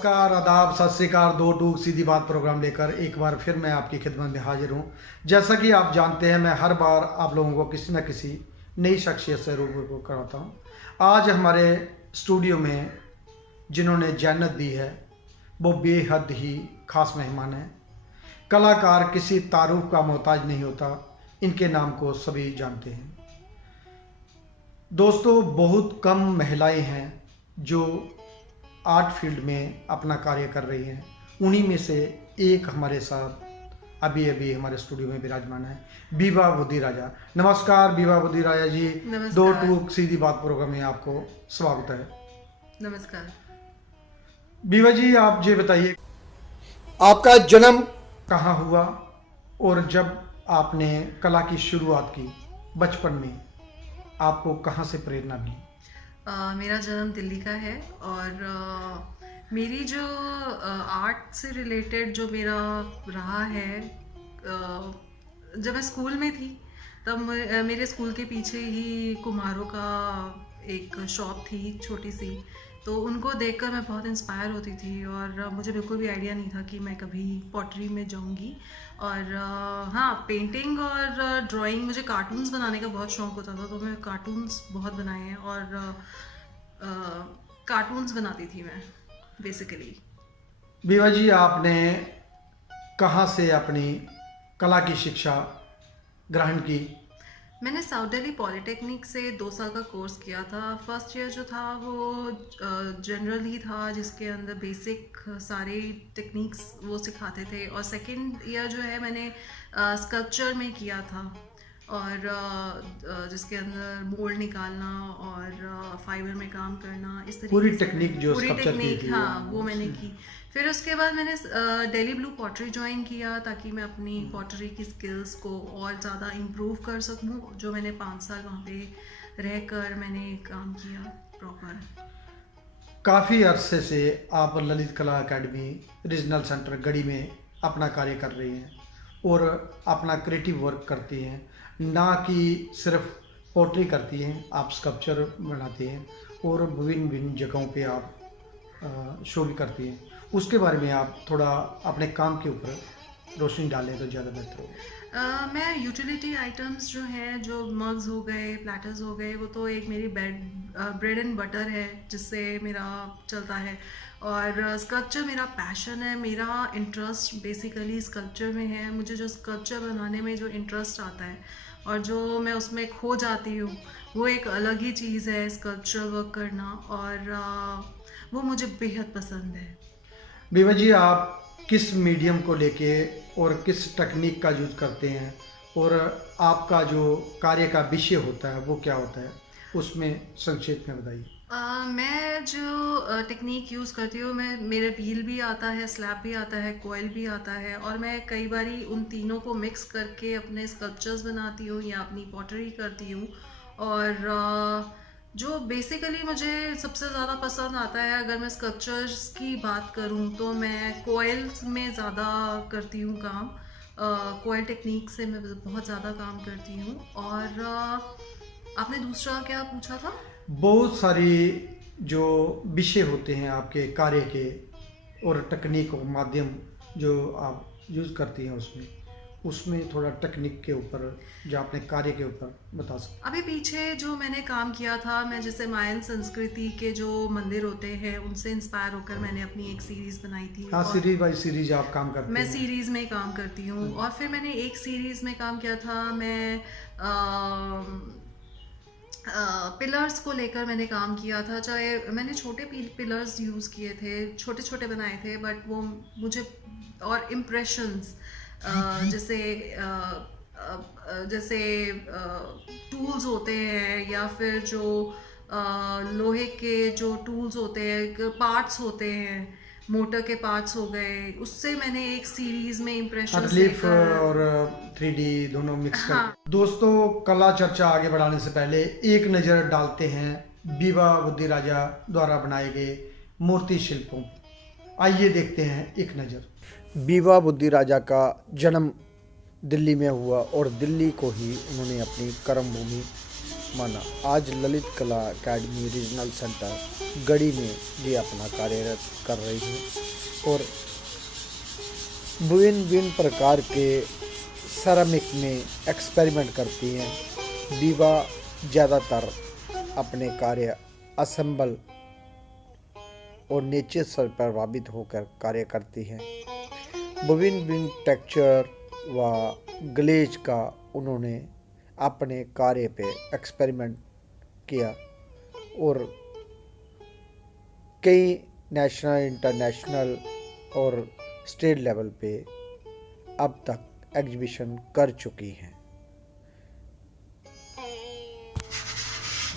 नमस्कार, आदाब, सत श्री अकाल। दो टूक सीधी बात प्रोग्राम लेकर एक बार फिर मैं आपकी खिदमत में हाजिर हूँ। जैसा कि आप जानते हैं, मैं हर बार आप लोगों को किसी न किसी नई शख्सियत से रूबरू कराता हूँ। आज हमारे स्टूडियो में जिन्होंने जन्नत दी है वो बेहद ही खास मेहमान हैं। कलाकार किसी तारुफ का मोहताज नहीं होता, इनके नाम को सभी जानते हैं। दोस्तों, बहुत कम महिलाएं हैं जो आर्ट फील्ड में अपना कार्य कर रही हैं। उन्हीं में से एक हमारे साथ अभी हमारे स्टूडियो में विराजमान है, बीवा बुद्धि राजा। नमस्कार बीवा बुद्धि राजा जी। दो टूक सीधी बात प्रोग्राम में आपको स्वागत है। नमस्कार बीवा जी, आप ये बताइए आपका जन्म कहाँ हुआ और जब आपने कला की शुरुआत की बचपन में आपको कहाँ से प्रेरणा मिली? मेरा जन्म दिल्ली का है और मेरी जो आर्ट से रिलेटेड जो मेरा रहा है, जब मैं स्कूल में थी तब मेरे स्कूल के पीछे ही कुम्हारों का एक शॉप थी छोटी सी, तो उनको देखकर मैं बहुत इंस्पायर होती थी और मुझे बिल्कुल भी आइडिया नहीं था कि मैं कभी पॉटरी में जाऊंगी। और हाँ, पेंटिंग और ड्राइंग, मुझे कार्टून्स बनाने का बहुत शौक होता था, तो मैं कार्टून्स बहुत बनाए हैं और कार्टून्स बनाती थी मैं बेसिकली। बीवा जी, आपने कहाँ से अपनी कला की शिक्षा ग्रहण की? मैंने साउथ दिल्ली पॉलिटेक्निक से 2 साल का कोर्स किया था। फर्स्ट ईयर जो था वो जनरल ही था, जिसके अंदर बेसिक सारे टेक्निक्स वो सिखाते थे, और सेकंड ईयर जो है मैंने स्कल्पचर में किया था, और जिसके अंदर मोल्ड निकालना और फाइबर में काम करना, इस तरीके पूरी से टेक्निक जो पूरी स्कल्पचर की टेक्निक, थी हाँ, वो मैंने की। फिर उसके बाद मैंने दिल्ली ब्लू पॉटरी ज्वाइन किया ताकि मैं अपनी पॉटरी की स्किल्स को और ज़्यादा इम्प्रूव कर सकूँ, जो मैंने 5 साल वहाँ पे रहकर मैंने काम किया प्रॉपर। काफ़ी अरसे से आप ललित कला एकेडमी रीजनल सेंटर गढ़ी में अपना कार्य कर रही हैं और अपना क्रिएटिव वर्क करती हैं। ना कि सिर्फ पोट्री करती हैं, आप स्कल्पचर बनाती हैं और विभिन्न विभिन्न जगहों पे आप शो भी करती हैं। उसके बारे में आप थोड़ा अपने काम के ऊपर रोशनी डालें तो ज़्यादा बेहतर होगा। मैं यूटिलिटी आइटम्स जो हैं, जो मग्स हो गए, प्लेटर्स हो गए, वो तो एक मेरी ब्रेड एंड बटर है जिससे मेरा चलता है। और स्कल्पचर मेरा पैशन है, मेरा इंटरेस्ट बेसिकली स्कल्पचर में है। मुझे जो स्कल्पचर बनाने में जो इंटरेस्ट आता है और जो मैं उसमें खो जाती हूँ, वो एक अलग ही चीज़ है, स्कल्पचर वर्क करना, और वो मुझे बेहद पसंद है। बीवा जी, आप किस मीडियम को लेके और किस टेक्निक का यूज करते हैं और आपका जो कार्य का विषय होता है वो क्या होता है, उसमें संक्षेप में बताइए। मैं जो टेक्निक यूज़ करती हूँ, मेरे व्हील भी आता है, स्लैब भी आता है, कोयल भी आता है, और मैं कई बारी उन तीनों को मिक्स करके अपने स्कल्पचर्स बनाती हूँ या अपनी पॉटरी करती हूँ। और जो बेसिकली मुझे सबसे ज़्यादा पसंद आता है, अगर मैं स्कल्पचर्स की बात करूँ तो मैं कोयल्स में ज़्यादा करती हूँ काम। कोयल टेक्निक से मैं बहुत ज़्यादा काम करती हूँ। और आपने दूसरा क्या पूछा था? बहुत सारी जो विषय होते हैं आपके कार्य के और तकनीक और माध्यम जो आप यूज़ करती हैं, उसमें थोड़ा टेक्निक के ऊपर जो अपने कार्य के ऊपर बता सकते। अभी पीछे जो मैंने काम किया था, मैं जैसे मायन संस्कृति के जो मंदिर होते हैं उनसे इंस्पायर होकर मैंने अपनी एक सीरीज़ बनाई थी। हाँ, सीरीज बाई सीरीज आप काम करते हैं। मैं सीरीज़ में काम करती हूँ। और फिर मैंने एक सीरीज़ में काम किया था, मैं पिलर्स को लेकर मैंने काम किया था। चाहे मैंने छोटे पिलर्स यूज़ किए थे, छोटे छोटे बनाए थे, बट वो मुझे, और इम्प्रेशंस जैसे जैसे टूल्स होते हैं, या फिर जो लोहे के जो टूल्स होते हैं, पार्ट्स होते हैं, मोटर के पार्ट्स हो गए, उससे मैंने एक सीरीज में इम्प्रेशंस लेकर और 3D दोनों मिक्स कर। दोस्तों, कला चर्चा आगे बढ़ाने से पहले एक नज़र डालते हैं बीवा बुद्धि राजा द्वारा बनाए गए मूर्ति शिल्पों। आइए देखते हैं एक नज़र। बीवा बुद्धि राजा का जन्म दिल्ली में हुआ और दिल्ली को ही उन्होंने अपनी कर्म भूमि माना। आज ललित कला अकेडमी रीजनल सेंटर गढ़ी में ये अपना कार्यरत कर रही है और विभिन्न विभिन्न प्रकार के सेरामिक में एक्सपेरिमेंट करती हैं। विवा ज़्यादातर अपने कार्य असेंबल और नेचर से प्रभावित होकर कार्य करती हैं। विभिन्न विभिन्न टेक्सचर व ग्लेज का उन्होंने अपने कार्य पे एक्सपेरिमेंट किया और कई नेशनल, इंटरनेशनल और स्टेट लेवल पे अब तक एग्जीबिशन कर चुकी हैं।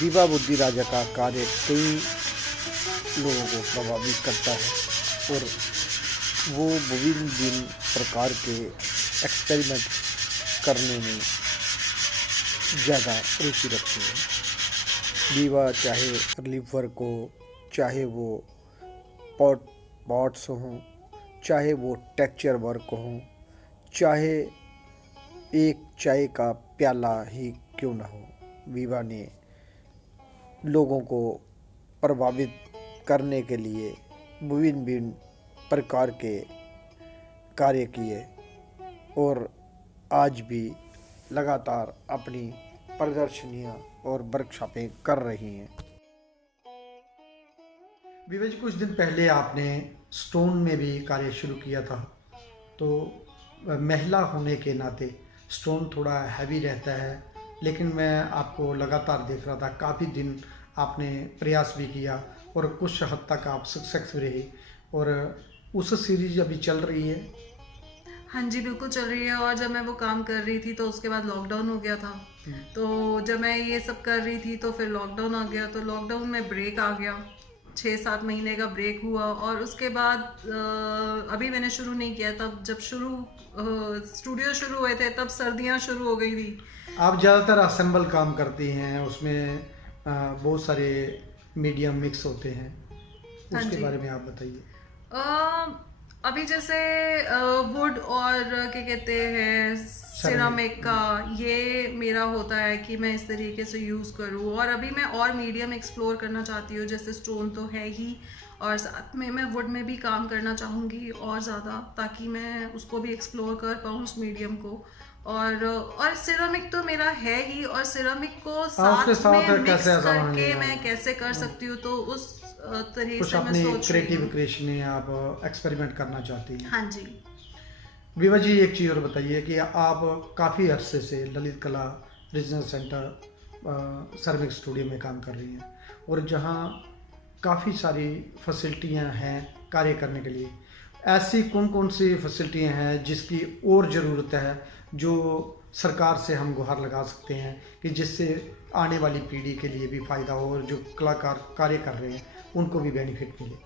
विवा बुद्धि राजा का कार्य कई लोगों को प्रभावित करता है और वो विभिन्न विभिन्न प्रकार के एक्सपेरिमेंट करने में ज़्यादा रुचि रखती है। विवा चाहे रिलीफ वर्क हो, चाहे वो पॉट्स हों, चाहे वो टेक्सचर वर्क हो, चाहे एक चाय का प्याला ही क्यों ना हो, विवा ने लोगों को प्रभावित करने के लिए विभिन्न विभिन्न प्रकार के कार्य किए और आज भी लगातार अपनी प्रदर्शनियाँ और वर्कशॉपें कर रही हैं। विवेक जी, कुछ दिन पहले आपने स्टोन में भी कार्य शुरू किया था, तो महिला होने के नाते स्टोन थोड़ा हैवी रहता है, लेकिन मैं आपको लगातार देख रहा था, काफ़ी दिन आपने प्रयास भी किया और कुछ हद तक आप सक्सेस रहे और उस सीरीज अभी चल रही है। हाँ जी, बिल्कुल चल रही है। और जब मैं वो काम कर रही थी तो उसके बाद लॉकडाउन हो गया था। तो जब मैं ये सब कर रही थी तो फिर लॉकडाउन आ गया, तो लॉकडाउन में ब्रेक आ गया, 6-7 महीने का ब्रेक हुआ। और उसके बाद अभी मैंने शुरू नहीं किया। तब जब स्टूडियो शुरू हुए थे तब सर्दियाँ शुरू हो गई थी। आप ज़्यादातर असेंबल काम करती हैं, उसमें बहुत सारे मीडियम मिक्स होते हैं, उसके बारे में आप बताइए। अभी जैसे वुड और क्या कहते हैं सिरामिक का ये मेरा होता है कि मैं इस तरीके से यूज़ करूँ। और अभी मैं और मीडियम एक्सप्लोर करना चाहती हूँ, जैसे स्टोन तो है ही और साथ में मैं वुड में भी काम करना चाहूँगी और ज़्यादा, ताकि मैं उसको भी एक्सप्लोर कर पाऊँ उस मीडियम को। और सिरामिक तो मेरा है ही, और सिरामिक को साथ में मिक्स करके मैं कैसे कर सकती हूँ, तो उस तरीके से मैं सोच रही क्रिएटिव क्रिएशन में आप एक्सपेरिमेंट करना चाहती हैं। हाँ जी। विवा जी, एक चीज़ और बताइए कि आप काफ़ी अरसे से ललित कला रीजनल सेंटर सेरामिक स्टूडियो में काम कर रही हैं और जहां काफ़ी सारी फैसिलिटियां हैं कार्य करने के लिए। ऐसी कौन कौन सी फैसिलिटियां हैं जिसकी और ज़रूरत है, जो सरकार से हम गुहार लगा सकते हैं कि जिससे आने वाली पीढ़ी के लिए भी फ़ायदा हो और जो कलाकार कार्य कर रहे हैं उनको भी बेनिफिट मिले?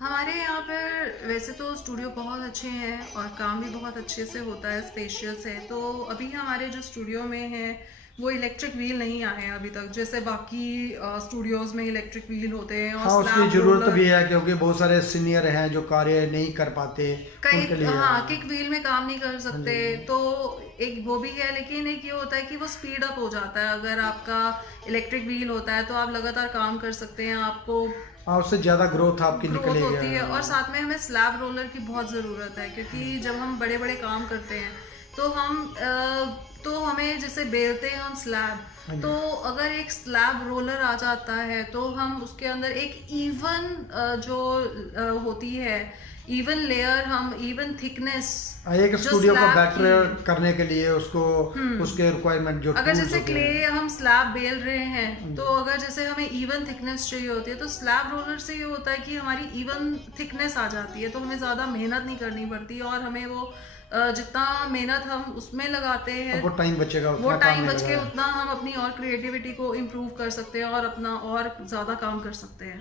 हमारे यहाँ पर वैसे तो स्टूडियो बहुत अच्छे हैं और काम भी बहुत अच्छे से होता है, स्पेशियस है। तो अभी हमारे जो स्टूडियो में है वो इलेक्ट्रिक व्हील नहीं आए हैं अभी तक, जैसे बाकी स्टूडियोज में इलेक्ट्रिक व्हील होते हैं। और उसकी ज़रूरत भी है क्योंकि बहुत सारे सीनियर हैं जो कार्य नहीं कर पाते, उनके लिए किक व्हील में काम नहीं कर सकते, तो एक वो भी है। लेकिन एक ये होता है कि वो स्पीड अप हो जाता है। अगर आपका इलेक्ट्रिक व्हील होता है तो आप लगातार काम कर सकते हैं, आपको उससे ज़्यादा ग्रोथ आपकी निकलेगी होती है। और साथ में हमें स्लैब रोलर की बहुत ज़रूरत है, क्योंकि जब हम बड़े बड़े काम करते हैं तो हमें जैसे बेलते हैं हम स्लैब, तो अगर एक स्लैब रोलर आ जाता है तो हम उसके अंदर एक इवन जो होती है इवन लेयर, हम इवन थिकनेस, एक स्टूडियो को बेटर करने के लिए उसको उसके रिक्वायरमेंट जो अगर जैसे क्ले हम स्लैब बेल रहे हैं तो अगर जैसे हमें इवन थिकनेस चाहिए होती है तो स्लैब रोलर से ये होता है कि हमारी इवन थिकनेस आ जाती है, तो हमें ज़्यादा मेहनत नहीं करनी पड़ती और हमें वो जितना मेहनत हम उसमें लगाते हैं वो टाइम बचेगा, वो टाइम बच के उतना हम अपनी और क्रिएटिविटी को इम्प्रूव कर सकते हैं और अपना और ज़्यादा काम कर सकते हैं।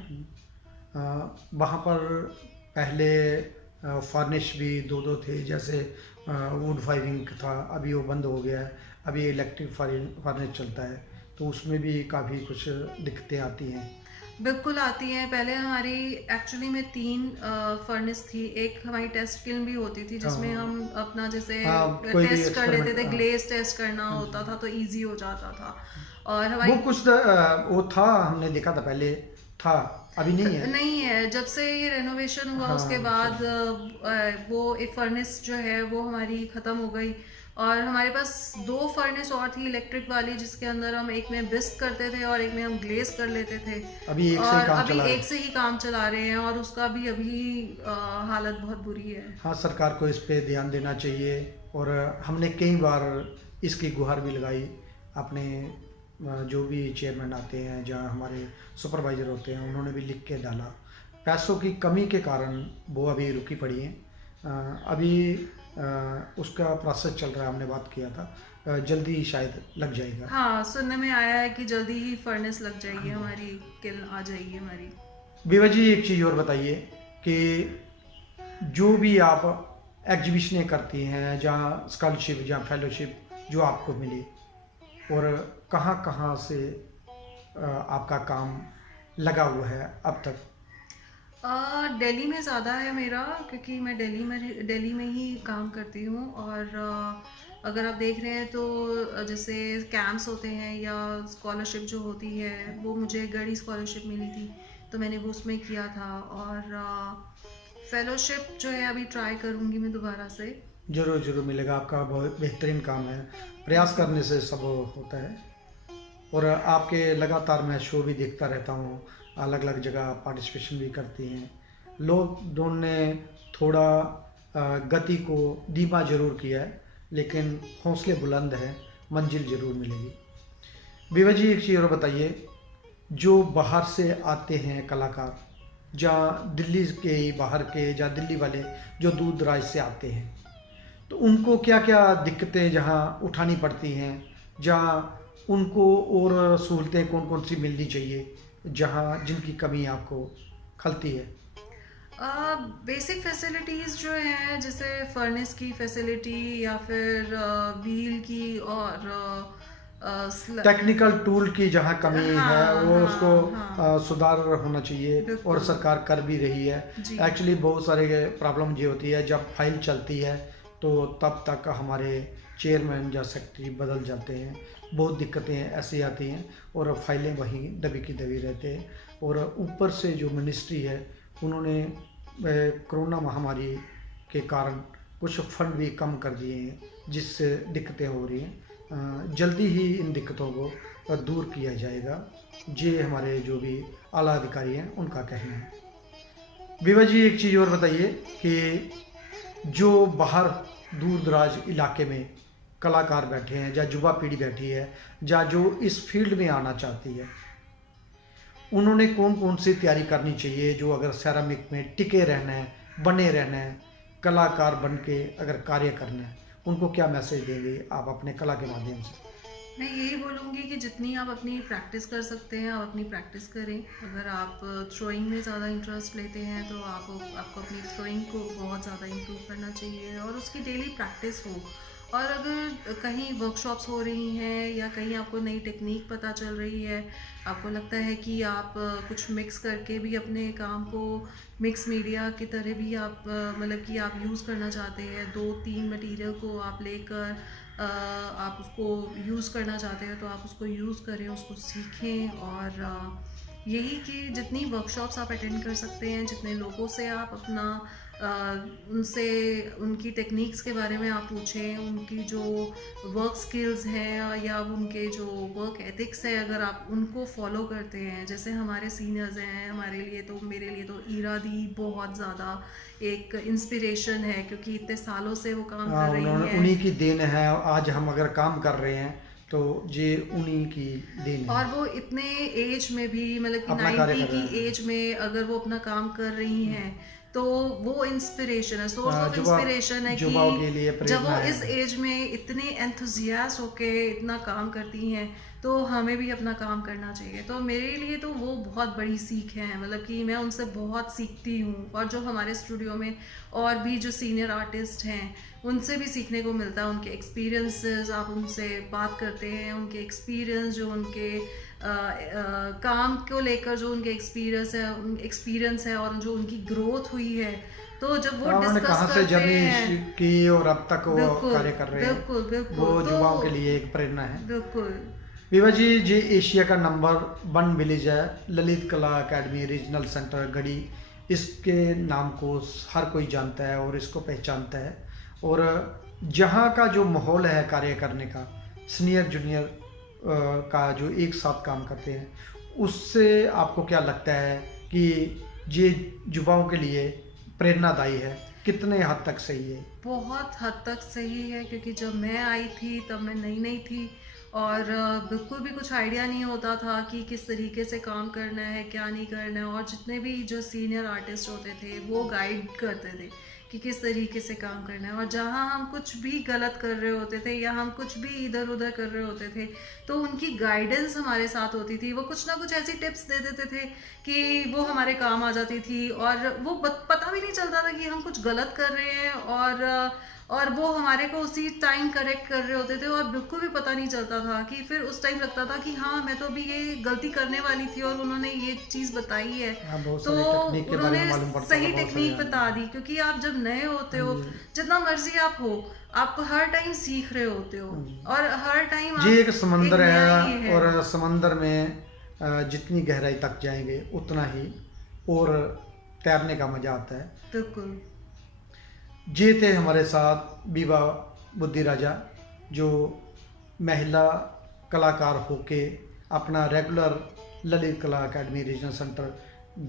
वहाँ पर पहले फार्निश भी दो थे, जैसे वुड फायरिंग था, अभी वो बंद हो गया है, अभी इलेक्ट्रिक फार्निश चलता है, तो उसमें भी काफ़ी कुछ दिक्कतें आती हैं। बिल्कुल आती हैं। पहले हमारी एक्चुअली में 3 फर्नेस थी। एक हमारी टेस्ट किल्न भी होती थी जिसमें हाँ हम अपना जैसे हाँ, कोई भी टेस्ट कर लेते एक्सपेरिमेंट, थे, हाँ। ग्लेज़ टेस्ट करना हाँ होता जी। था तो ईज़ी हो जाता था। और वो हमारी कुछ वो था, हमने देखा था पहले, था, अभी नहीं है। नहीं है, जब से ये रेनोवेशन हुआ उसके हाँ बाद सही। वो एक फर्नेस जो है वो हमारी ख़त्म हो गई। और हमारे पास 2 फर्नेस और थी इलेक्ट्रिक वाली, जिसके अंदर हम एक में बिस्क करते थे और एक में हम ग्लेज कर लेते थे। अभी एक से ही और काम अभी चला रहे एक हैं। से ही काम चला रहे हैं और उसका भी अभी हालत बहुत बुरी है। हाँ, सरकार को इस पे ध्यान देना चाहिए। और हमने कई बार इसकी गुहार भी लगाई अपने जो भी चेयरमैन आते हैं, जहाँ हमारे सुपरवाइज़र होते हैं, उन्होंने भी लिख के डाला। पैसों की कमी के कारण वो अभी रुकी पड़ी हैं। अभी उसका प्रोसेस चल रहा है, हमने बात किया था, जल्दी ही शायद लग जाएगा। हाँ, सुनने में आया है कि जल्दी ही फर्नेस लग जाएगी हमारी, किल आ जाएगी हमारी। विवा जी, एक चीज़ और बताइए कि जो भी आप एग्जीबिशनें करती हैं, जहाँ स्कॉलरशिप, जहाँ फेलोशिप जो आपको मिली, और कहाँ कहाँ से आपका काम लगा हुआ है अब तक? दिल्ली में ज़्यादा है मेरा, क्योंकि मैं दिल्ली में ही काम करती हूँ। और अगर आप देख रहे हैं तो जैसे कैंप्स होते हैं या स्कॉलरशिप जो होती है, वो मुझे गढ़ी स्कॉलरशिप मिली थी तो मैंने वो उसमें किया था। और फेलोशिप जो है अभी ट्राई करूँगी मैं दोबारा से। जरूर जरूर मिलेगा, आपका बहुत बेहतरीन काम है, प्रयास करने से सब होता है। और आपके लगातार मैं शो भी देखता रहता हूँ, अलग अलग जगह पार्टिसिपेशन भी करती हैं। लॉकडाउन ने थोड़ा गति को धीमा जरूर किया है, लेकिन हौसले बुलंद हैं, मंजिल जरूर मिलेगी। विवा जी, एक चीज़ और बताइए, जो बाहर से आते हैं कलाकार, जहाँ दिल्ली के ही बाहर के, जहाँ दिल्ली वाले जो दूर दराज से आते हैं, तो उनको क्या क्या दिक्कतें जहाँ उठानी पड़ती हैं, जहाँ उनको और सहूलतें कौन कौन सी मिलनी चाहिए, जहाँ जिनकी कमी आपको खलती है? बेसिक फैसिलिटीज़ जो हैं, जैसे फर्नेस की फैसिलिटी या फिर व्हील की और टेक्निकल टूल की जहाँ कमी है, हाँ वो उसको हाँ हाँ, सुधार होना चाहिए, और बिल्कुल सरकार कर भी रही है। जी। एक्चुअली बहुत सारे प्रॉब्लम ये होती है, जब फाइल चलती है तो तब तक हमारे चेयरमैन या सेक्रेटरी बदल जाते हैं, बहुत दिक्कतें ऐसी आती हैं, और फाइलें वहीं दबी की दबी रहते हैं। और ऊपर से जो मिनिस्ट्री है, उन्होंने कोरोना महामारी के कारण कुछ फंड भी कम कर दिए हैं, जिससे दिक्कतें हो रही हैं। जल्दी ही इन दिक्कतों को दूर किया जाएगा, ये हमारे जो भी आला अधिकारी हैं उनका कहना है। विवा जी, एक चीज़ और बताइए कि जो बाहर दूर दराज इलाके में कलाकार बैठे हैं, या युवा पीढ़ी बैठी है, या जो इस फील्ड में आना चाहती है, उन्होंने कौन कौन सी तैयारी करनी चाहिए, जो अगर सेरामिक में टिके रहना है, बने रहना है, कलाकार बन के अगर कार्य करना है, उनको क्या मैसेज देंगे आप अपने कला के माध्यम से? मैं यही बोलूँगी कि जितनी आप अपनी प्रैक्टिस कर सकते हैं आप अपनी प्रैक्टिस करें। अगर आप थ्रोइंग में ज़्यादा इंटरेस्ट लेते हैं तो आपको अपनी थ्रोइंग को बहुत ज़्यादा इम्प्रूव करना चाहिए और उसकी डेली प्रैक्टिस हो। और अगर कहीं वर्कशॉप्स हो रही हैं या कहीं आपको नई टेक्निक पता चल रही है, आपको लगता है कि आप कुछ मिक्स करके भी अपने काम को मिक्स मीडिया की तरह भी आप मतलब कि आप यूज़ करना चाहते हैं, 2-3 मटेरियल को आप लेकर आप उसको यूज़ करना चाहते हैं, तो आप उसको यूज़ करें, उसको सीखें। और यही कि जितनी वर्कशॉप्स आप अटेंड कर सकते हैं, जितने लोगों से आप अपना उनसे उनकी टेक्निक्स के बारे में आप पूछें, उनकी जो वर्क स्किल्स हैं या उनके जो वर्क एथिक्स है, अगर आप उनको फॉलो करते हैं। जैसे हमारे सीनियर्स हैं, हमारे लिए तो मेरे लिए तो ईरा दी बहुत ज़्यादा एक इंस्पिरेशन है, क्योंकि इतने सालों से वो काम कर रही हैं। उन्हीं की देन है, आज हम अगर काम कर रहे हैं तो ये उन्हीं की देन है। और वो इतने एज में भी, मतलब कि अपना कार्य 90 कर रहे की एज में अगर वो अपना काम कर रही हैं, तो वो इंस्पिरेशन है, सोर्स ऑफ युवा इंस्पिरेशन है युवाओं के लिए कि जब प्रेरणा वो है। इस एज में इतने एंथुजियास्ट होके इतना काम करती हैं, तो हमें भी अपना काम करना चाहिए। तो मेरे लिए तो वो बहुत बड़ी सीख है, मतलब कि मैं उनसे बहुत सीखती हूँ। और जो हमारे स्टूडियो में और भी जो सीनियर आर्टिस्ट हैं उनसे भी सीखने को मिलता है, उनके एक्सपीरियंसेस, आप उनसे बात करते हैं, उनके एक्सपीरियंस, जो उनके काम को लेकर जो उनके एक्सपीरियंस है और जो उनकी ग्रोथ हुई है, तो जब वो उन्होंने डिस्कस कहाँ से करते जर्नी हैं। की और अब तक वो बिल्कुल कार्य कर रहे हैं, बिल्कुल बिल्कुल। वो तो युवाओं के लिए एक प्रेरणा है। बिल्कुल विवा जी, ये एशिया का नंबर 1 विलेज है, ललित कला अकेडमी रीजनल सेंटर गढ़ी। इसके नाम को हर कोई जानता है और इसको पहचानता है। और जहाँ का जो माहौल है कार्य करने का, सीनियर जूनियर का जो एक साथ काम करते हैं, उससे आपको क्या लगता है कि ये युवाओं के लिए प्रेरणादायी है? कितने हद तक सही है? बहुत हद तक सही है, क्योंकि जब मैं आई थी तब मैं नई नई थी और बिल्कुल भी कुछ आइडिया नहीं होता था कि किस तरीके से काम करना है, क्या नहीं करना है। और जितने भी जो सीनियर आर्टिस्ट होते थे वो गाइड करते थे कि किस तरीके से काम करना है। और जहाँ हम कुछ भी गलत कर रहे होते थे या हम कुछ भी इधर उधर कर रहे होते थे, तो उनकी गाइडेंस हमारे साथ होती थी। वो कुछ ना कुछ ऐसी टिप्स दे देते थे कि वो हमारे काम आ जाती थी। और वो पता भी नहीं चलता था कि हम कुछ गलत कर रहे हैं, और वो हमारे को उसी टाइम करेक्ट कर रहे होते थे। और बिल्कुल भी पता नहीं चलता था कि फिर उस टाइम लगता था कि हाँ, मैं तो अभी ये गलती करने वाली थी और उन्होंने ये चीज़ बताई है, बहुत तो सारी टेक्निक के बारे में उन्होंने मालूम पड़ता सही था, बहुत टेक्निक सारे। बता दी। क्योंकि आप जब नए होते हो, जितना मर्जी आप हो, आप हर टाइम सीख रहे होते हो और हर टाइम ये एक समंदर नया ही है और समंदर में जितनी गहराई तक जाएंगे उतना ही और तैरने का मजा आता है। बिल्कुल। ये थे हमारे साथ विवा बुद्धि राजा, जो महिला कलाकार होके अपना रेगुलर ललित कला अकेडमी रीजनल सेंटर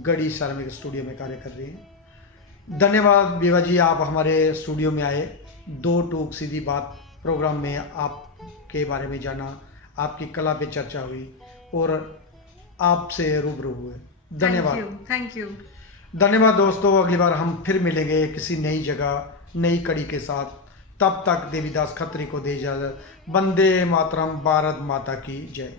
गढ़ी सार्वजनिक स्टूडियो में कार्य कर रही हैं। धन्यवाद विवा जी, आप हमारे स्टूडियो में आए। 2 टूक सीधी बात प्रोग्राम में आपके बारे में जाना, आपकी कला पे चर्चा हुई और आपसे रूबरू हुए। धन्यवाद। Thank you. धन्यवाद दोस्तों, अगली बार हम फिर मिलेंगे किसी नई जगह नई कड़ी के साथ। तब तक देवीदास खत्री को दे इजाजत। वंदे मातरम। भारत माता की जय।